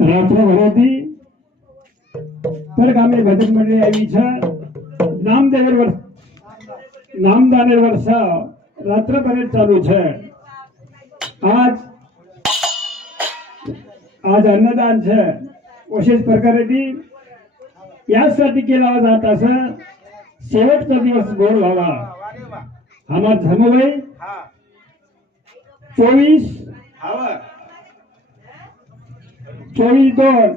રાત્રભરેથી પરગામે ભજન મંડળી આવી છે નામદેવર વર્ષ નામદાનેર વર્ષ રાત્રભરે ચાલુ છે આજ आज अन्नदान છે असेच प्रकारे यासाठी केला जात असं शेवटचा दिवस गोड व्हावा आम्हा धर्मभाई चोवीस चोवीस दोन.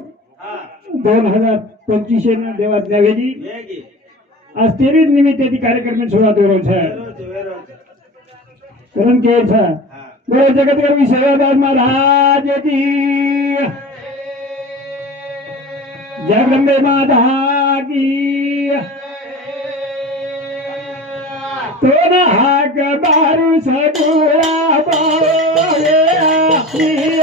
दोन हजार पंचवीस देवात द्यावेली आज तेवीस निमित्त कार्यक्रम सुरुवात करून सर. करून के सर. बोलो सेवादास महाराज की. जगदंबे तो हाक बारू सगळ Yeah.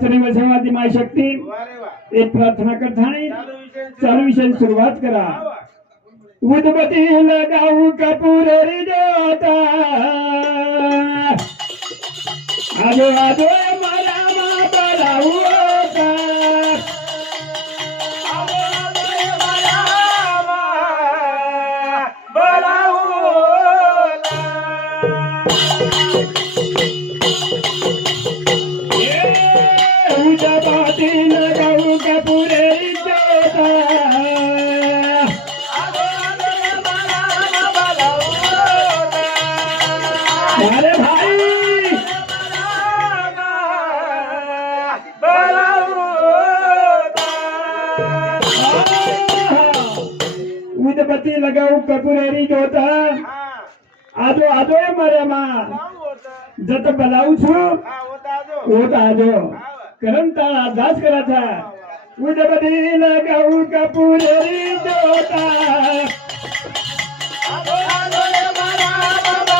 चला चली सेवाती माय शक्ती. एक प्रार्थना करताना चालू विषयाची सुरुवात करा. उदबती लगाऊ कपूर जोता आजो आजो मला मा बलाऊ ભૂતપતિ લગાવું કપુરેરી જોતા આજો આજો મારામાં જત બલાવું છું ઓત આજો કરમ તારા અરદાસ કરા થા ભૂતપતિ લગાવું કપુરેરી જોતા આજો આજો મારા બાબા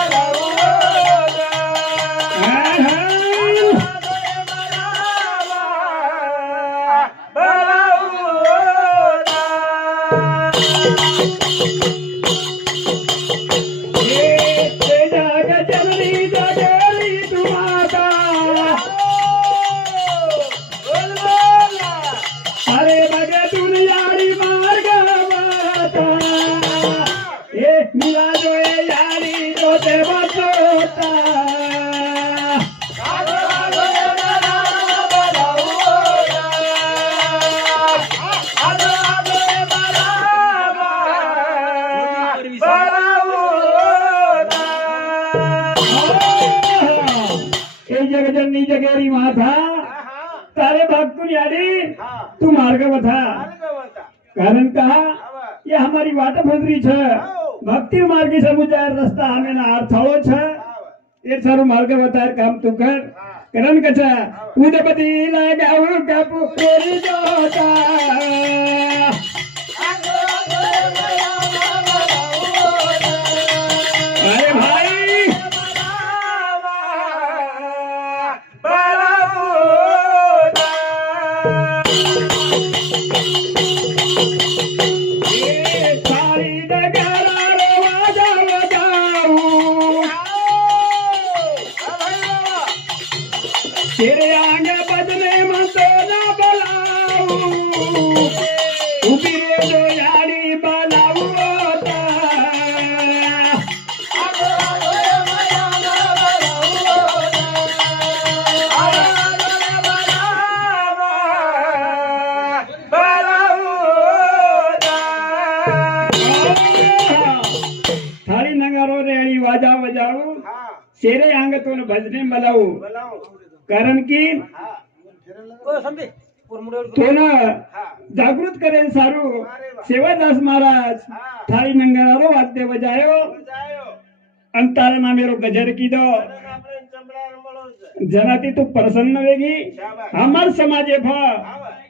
जगजननी जगेरी माझा. तारे भागतून याडी तू मार्ग बता कारण कहा ये हमारी वाट फंदरी छ भक्ति मार्ग से मुझे रास्ता हमें ना अर्थाओ हो छ. ये सारो मार्ग बता काम तू कर. करण कचा पूजपति लगाऊ कपूरी जोता. ತೆರೆಯಾಂಗ ಬದಲೆ ಮಂತೋದ ಬಲಾವು ಉಬಿರೋದು ಯಾಡಿ ಬಲಾವು ತಾಳಿ ನಂಗಾರೋ ಈ ವಾಜಾ ವಜಾವು ಸೇರೆ ಹಂಗತೋನು ಭಜನೆ ಮಲವು કારણ કે જાગૃત કરે સારું સેવાદાસ મહારાજ થાળી નંગારો વાદ્ય વજાયો. અને તારા નામે ગજર કીધો. જેનાથી તું પ્રસન્ન વેગી. અમાર સમાજે ભ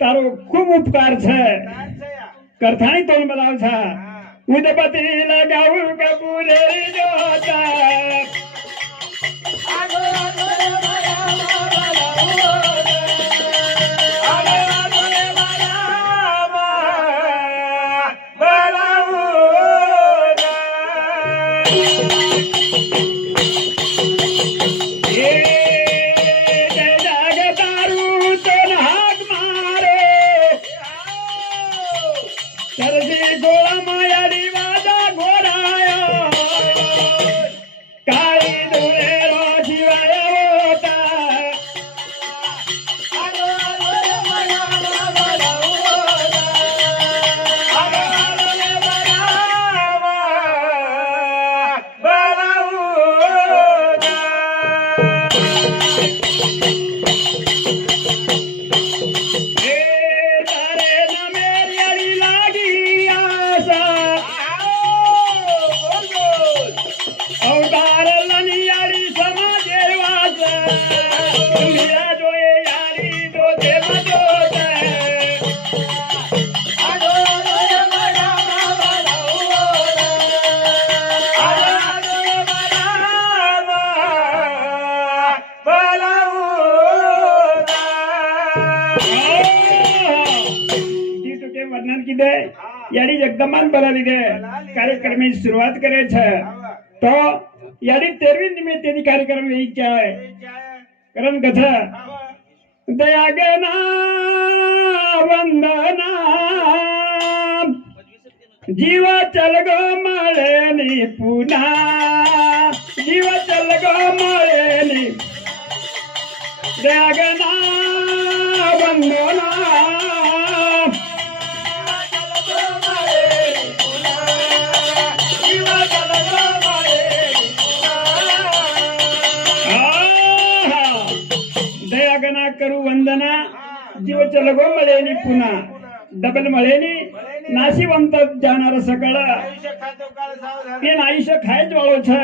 તારો ખૂબ ઉપકાર છે. કરથાણી તો બલાવ છે. ઉદપતિ લગાવું કપૂરે જોતા. તમામ બોલાવીને કાર્યક્રમની શરૂઆત કરે છે તો યાની તેરમી નિમિત્તેની કાર્યક્રમ એ કહેવાય કરણ કથા દયાગના વંદના જીવ ચલગો મળે ની પુના જીવ ચલગો મળે ની દયાગના વંદના वंदना जीव चलगो मळेनी पुन्हा डबल मळेनी नाशिवंत जाणार सकळ એન આયુષ્ય ખાય જ વાળો છે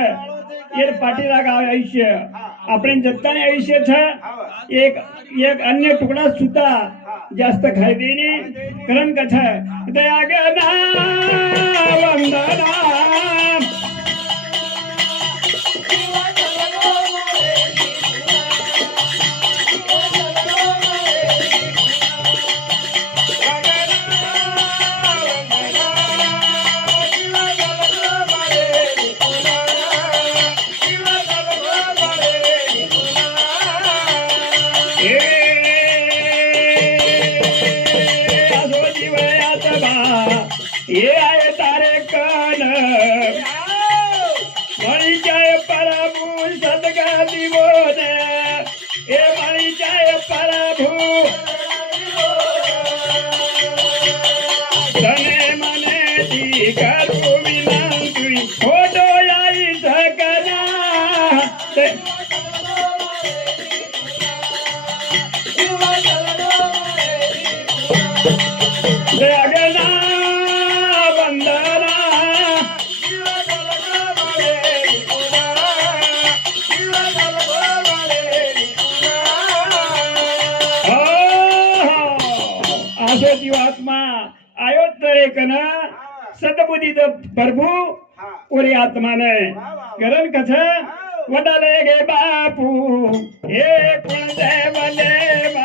એ પાટી રાગ આવે આયુષ્ય આપણે જતાને આયુષ્ય છે એક એક અન્ય ટુકડા સુતા જાસ્ત ખાઈ દેની કરમ કથા દયાગના વંદના એ પ્રભુ ઓરી આત્માને ગરન કછ વડાલે ગે બાપુ હે કુળ દેવ લેવા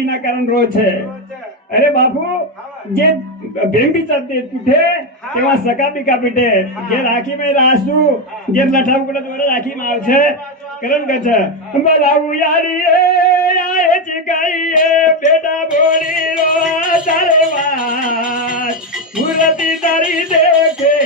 विनाकारण रोज आहे. अरे बापू जे भेंडी चालते तुठे तेव्हा सका पिका पिठे जे राखी मे रासू जे लठा उकडत वर राखी मावशे करण कच राहू यारी याची काही बेटा बोडी रोवा सर्वा मुरती तरी देखे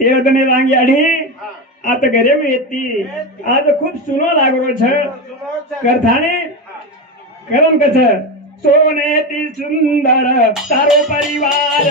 તેવતને લાંગી અઢી આ તો ઘરે એતી આ તો ખૂબ સુનો લાગરો છે કરથાણે કરમ કછ સોને તી સુંદર તારો પરિવાર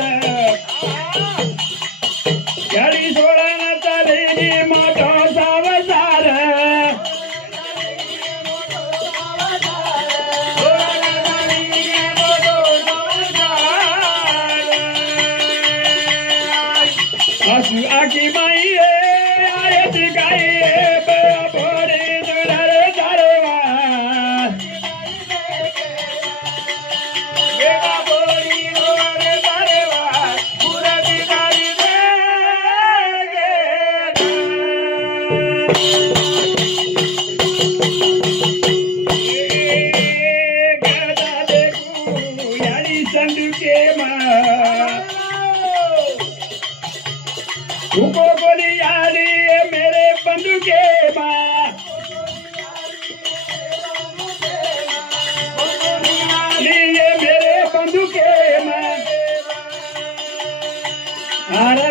All right.